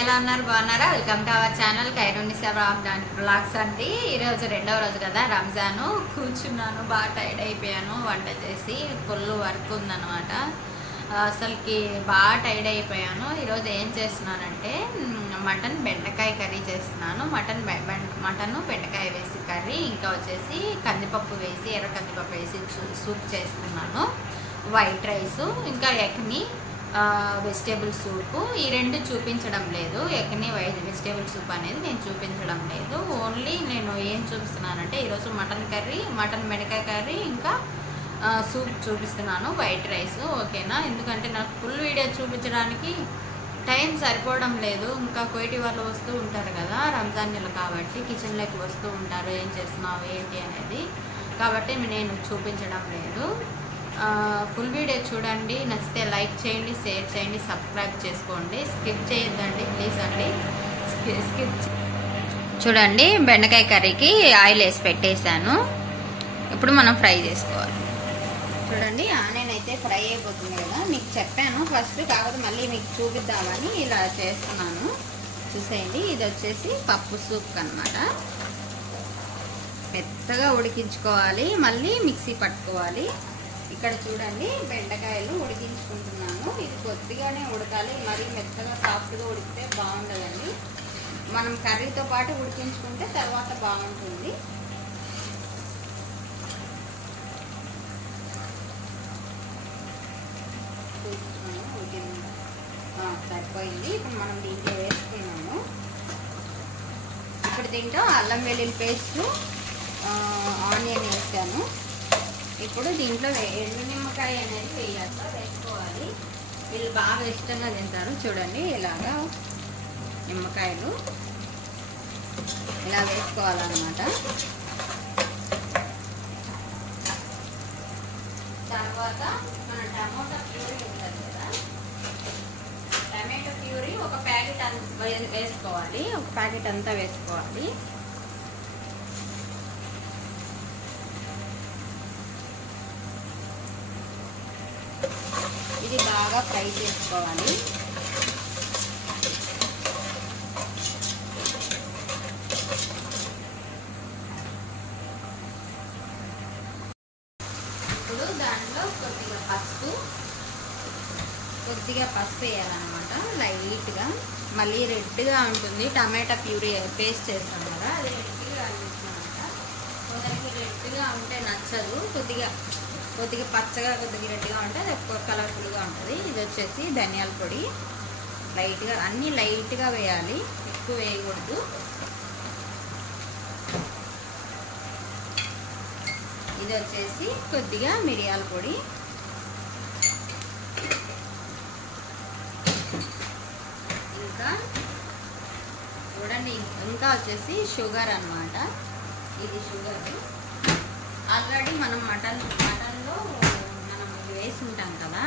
ఎలా ఉన్నారు? బాగున్నారా? Welcome to our channel Khairunisa blogs అండి. ఈరోజు రెండవ రోజు కదా రంజాను. కూర్చున్నాను, బాగా టైర్డ్ అయిపోయాను. వంట చేసి ఫుల్ వర్క్ ఉందన్నమాట. అసలుకి బాగా టైర్డ్ అయిపోయాను. ఈరోజు ఏం చేస్తున్నానంటే మటన్ బెండకాయ కర్రీ చేస్తున్నాను. మటన్ బెండకాయ వేసి కర్రీ, ఇంకా వచ్చేసి కందిపప్పు వేసి ఎర్ర కందిపప్పు వేసి సూప్ చేస్తున్నాను. వైట్ రైస్, ఇంకా ఎగ్ని వెజిటేబుల్ సూపు. ఈ రెండు చూపించడం లేదు. ఎగ్ని వెజిటేబుల్ సూప్ అనేది నేను చూపించడం లేదు. ఓన్లీ నేను ఏం చూపిస్తున్నానంటే ఈరోజు మటన్ కర్రీ, మటన్ బెండకాయ కర్రీ, ఇంకా సూప్ చూపిస్తున్నాను, వైట్ రైస్. ఓకేనా? ఎందుకంటే నాకు ఫుల్ వీడియో చూపించడానికి టైం సరిపోవడం లేదు. ఇంకా కోయిటి వాళ్ళు వస్తూ ఉంటారు కదా, రంజాన్ నెల కాబట్టి కిచెన్లోకి వస్తూ ఉంటారు, ఏం చేస్తున్నావు ఏంటి అనేది. కాబట్టి నేను చూపించడం లేదు. ఫుల్ వీడియో చూడండి. నచ్చితే లైక్ చేయండి, షేర్ చేయండి, సబ్స్క్రైబ్ చేసుకోండి. స్కిప్ చేయొద్దండి ప్లీజ్ అండి. చూడండి, బెండకాయ కర్రీకి ఆయిల్ వేసి పెట్టేశాను. ఇప్పుడు మనం ఫ్రై చేసుకోవాలి. చూడండి, ఆనియన్ అయితే ఫ్రై అయిపోతుంది కదా, మీకు చెప్పాను ఫస్ట్, కాకపోతే మళ్ళీ మీకు చూపిద్దామని ఇలా చేస్తున్నాను. చూసేయండి, ఇది వచ్చేసి పప్పు సూప్ అన్నమాట. మెత్తగా ఉడికించుకోవాలి, మళ్ళీ మిక్సీ పట్టుకోవాలి. ఇక్కడ చూడండి, బెండకాయలు ఉడికించుకుంటున్నాను. ఇది కొద్దిగానే ఉడకాలి, మరీ మెత్తగా సాఫ్ట్గా ఉడికితే బాగుండదండి. మనం కర్రీతో పాటు ఉడికించుకుంటే తర్వాత బాగుంటుంది. సరిపోయింది. ఇప్పుడు మనం దీంట్లో వేసుకున్నాము. ఇప్పుడు దీంట్లో అల్లం వెల్లుల్లి పేస్టు, ఆనియన్ వేసాను. ఇప్పుడు దీంట్లో ఎండు నిమ్మకాయ అనేది వేసుకోవాలి. వీళ్ళు బాగా ఇష్టంగా తింటారు. చూడండి, ఇలాగా నిమ్మకాయలు ఇలా వేసుకోవాలన్నమాట. తర్వాత మన టమోటా ప్యూరీ ఉంటుంది కదా, టమాటో ప్యూరీ ఒక ప్యాకెట్ వేసుకోవాలి. ఒక ప్యాకెట్ అంతా వేసుకోవాలి. ఇది బాగా ఫ్రై చేసుకోవాలి. ఇప్పుడు దాంట్లో కొద్దిగా పసుపు వేయాలన్నమాట, లైట్గా. మళ్ళీ రెడ్గా ఉంటుంది, టమాటా ప్యూరీ పేస్ట్ చేస్తాం కదా, అది రెడ్గా అనిపిస్తుందన్నమాట. కొందరికి రెడ్గా ఉంటే నచ్చదు, కొద్దిగా పచ్చగా కొద్దిగా రెడ్గా ఉంటే అది ఎక్కువ కలర్ఫుల్గా ఉంటుంది. ఇది వచ్చేసి ధనియాల పొడి, లైట్గా, అన్నీ లైట్గా వేయాలి, ఎక్కువ వేయకూడదు. ఇది వచ్చేసి కొద్దిగా మిరియాల పొడి, ఇంకా చూడండి, ఇంకా వచ్చేసి షుగర్ అన్నమాట. ఇది షుగర్. ఆల్రెడీ మనం మటన్లో మనం వేసి ఉంటాం కదా,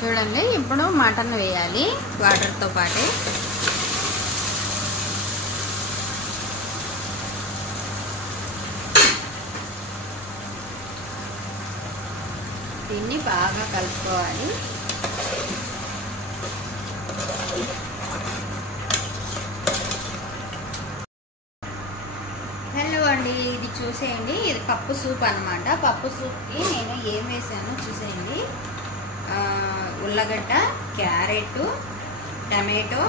చూడండి. ఇప్పుడు మటన్ వేయాలి వాటర్తో పాటే. దీన్ని బాగా కలుపుకోవాలి. హలో అండి, ఇది చూసేయండి, ఇది పప్పు సూప్ అన్నమాట. పప్పు సూప్కి నేను ఏం వేసానో చూసేయండి. ఉల్లగడ్డ, క్యారెట్, టమాటో,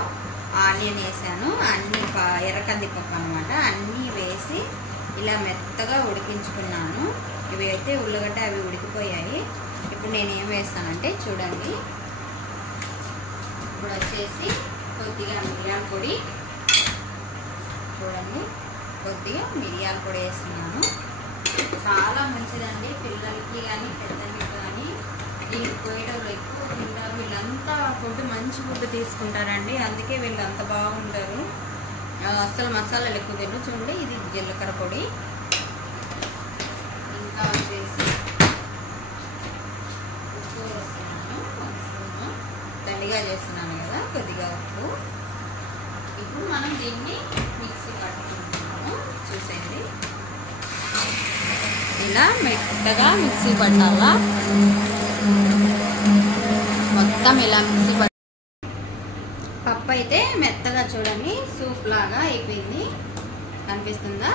ఆనియన్ వేసాను. అన్నీ ఎర్ర కందిపప్పు అన్నమాట. అన్నీ వేసి ఇలా మెత్తగా ఉడికించుకున్నాను. ఇవి అయితే ఉల్లగడ్డ అవి ఉడికిపోయాయి. ఇప్పుడు నేను ఏం వేస్తానంటే చూడండి, ఇప్పుడు వచ్చేసి కొద్దిగా మిరియాల పొడి, చూడండి, కొద్దిగా మిరియాల పొడి వేస్తున్నాను. చాలా మంచిదండి పిల్లలకి కానీ పెద్దలకి కానీ. దీనికి పోయేటప్పుడు ఎక్కువ తింటారు. వీళ్ళంతా ఫుడ్ మంచి ఫుడ్ తీసుకుంటారండి, అందుకే వీళ్ళు అంత బాగుంటారు. అస్సలు మసాలాలు ఎక్కువ తింటారు. చూడండి, ఇది జీలకర్ర పొడి, ఇంకా వచ్చేసి ఉప్పు వేస్తున్నాను, దండిగా చేస్తున్నాను కదా, కొద్దిగా ఉప్పు. ఇప్పుడు మనం దీన్ని మిక్సీ పట్టుకుంటున్నాము. చూసేయండి, ఇలా మెత్తగా మిక్సీ పట్టాలా, మొత్తం ఇలా మిక్సీ పట్ట. పప్పు అయితే మెత్తగా చూడండి సూప్ లాగా అయిపోయింది, కనిపిస్తుందా?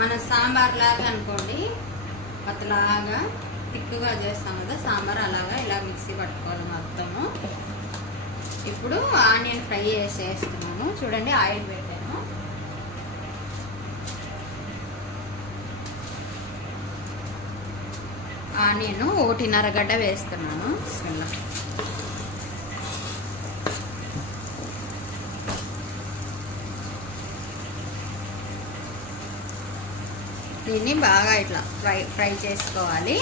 మన సాంబార్ లాగా అనుకోండి, పతలాగా తిక్కుగా చేస్తాం కదా సాంబార్, అలాగా ఇలా మిక్సీ పట్టుకోవాలి మొత్తము. ఇప్పుడు ఆనియన్ ఫ్రై చేసేస్తున్నాను చూడండి, ఆయిల్ పెట్టాను. ఆనియన్ 1.5 గడ్డ వేస్తున్నాను. దీన్ని బాగా ఇట్లా ఫ్రై చేసుకోవాలి.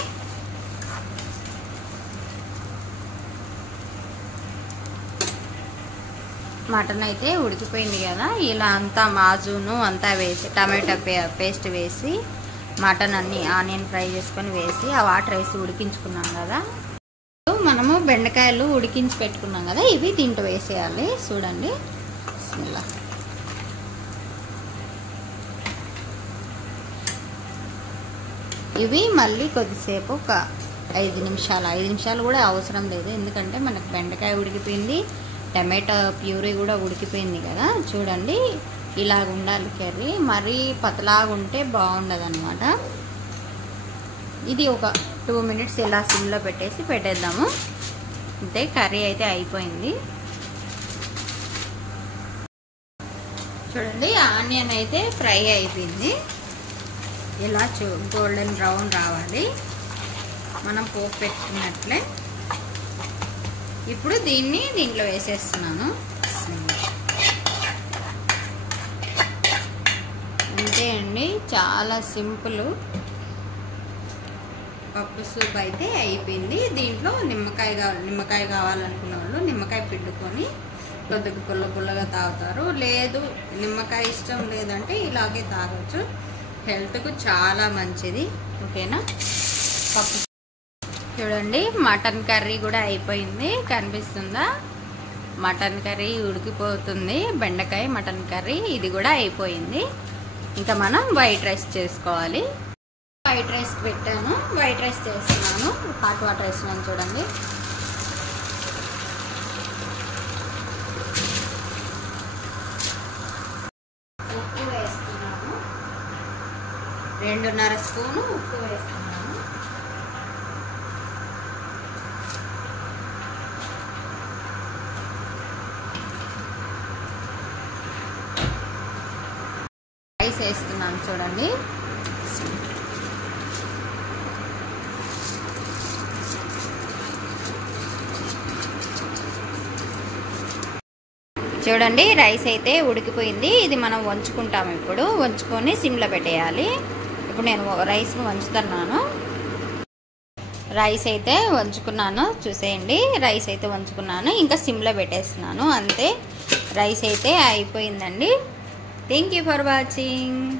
మటన్ అయితే ఉడికిపోయింది కదా, ఇలా అంతా మాజును అంతా వేసి టమాటా పేస్ట్ వేసి మటన్ అన్ని ఆనియన్ ఫ్రై చేసుకొని వేసి ఆ వాటర్ వేసి ఉడికించుకున్నాం కదా. మనము బెండకాయలు ఉడికించి పెట్టుకున్నాం కదా, ఇవి దీంట్లో వేసేయాలి చూడండి. బిస్మిల్లా. ఇవి మళ్ళీ కొద్దిసేపు ఒక 5 నిమిషాలు కూడా అవసరం లేదు, ఎందుకంటే మనకు బెండకాయ ఉడికిపోయింది, టమాటా ప్యూరీ కూడా ఉడికిపోయింది కదా. చూడండి ఇలాగ ఉండాలి కర్రీ, మరీ పతలాగా ఉంటే బాగుండదు అనమాట. ఇది ఒక 2 మినిట్స్ ఇలా సిమ్లో పెట్టేద్దాము. అంతే, కర్రీ అయితే అయిపోయింది. చూడండి ఆనియన్ అయితే ఫ్రై అయిపోయింది, ఇలా గోల్డెన్ బ్రౌన్ రావాలి మనం పోపు పెట్టుకున్నట్లే. ఇప్పుడు దీంట్లో వేసేస్తున్నాను. అంతే అండి, చాలా సింపుల్ పప్పు సూప్ అయితే అయిపోయింది. దీంట్లో నిమ్మకాయ కావాలనుకున్న వాళ్ళు నిమ్మకాయ పిండుకొని కొద్దిగా పుల్లగా తాగుతారు, లేదు నిమ్మకాయ ఇష్టం లేదంటే ఇలాగే తాగొచ్చు. హెల్త్కు చాలా మంచిది. ఓకేనా? పప్పు చూడండి మటన్ కర్రీ కూడా అయిపోయింది, కనిపిస్తుందా? మటన్ కర్రీ ఉడికిపోతుంది, బెండకాయ మటన్ కర్రీ ఇది కూడా అయిపోయింది. ఇంకా మనం వైట్ రైస్ చేసుకోవాలి. వైట్ రైస్ పెట్టాను, వైట్ రైస్ చేస్తున్నాను. హాట్ వాటర్ వేస్తున్నాను చూడండి. ఉప్పు వేస్తున్నాను, 2.5 స్పూను ఉప్పు వేస్తున్నాను. రైస్ వేస్తున్నాను చూడండి. చూడండి రైస్ అయితే ఉడికిపోయింది, ఇది మనం వంచుకుంటాము. ఇప్పుడు వంచుకొని సిమ్లో పెట్టేయాలి. ఇప్పుడు నేను రైస్ను వంచుతున్నాను. రైస్ అయితే వంచుకున్నాను చూసేయండి, రైస్ అయితే వంచుకున్నాను, ఇంకా సిమ్లో పెట్టేస్తున్నాను. అంతే, రైస్ అయితే అయిపోయిందండి. Thank you for watching.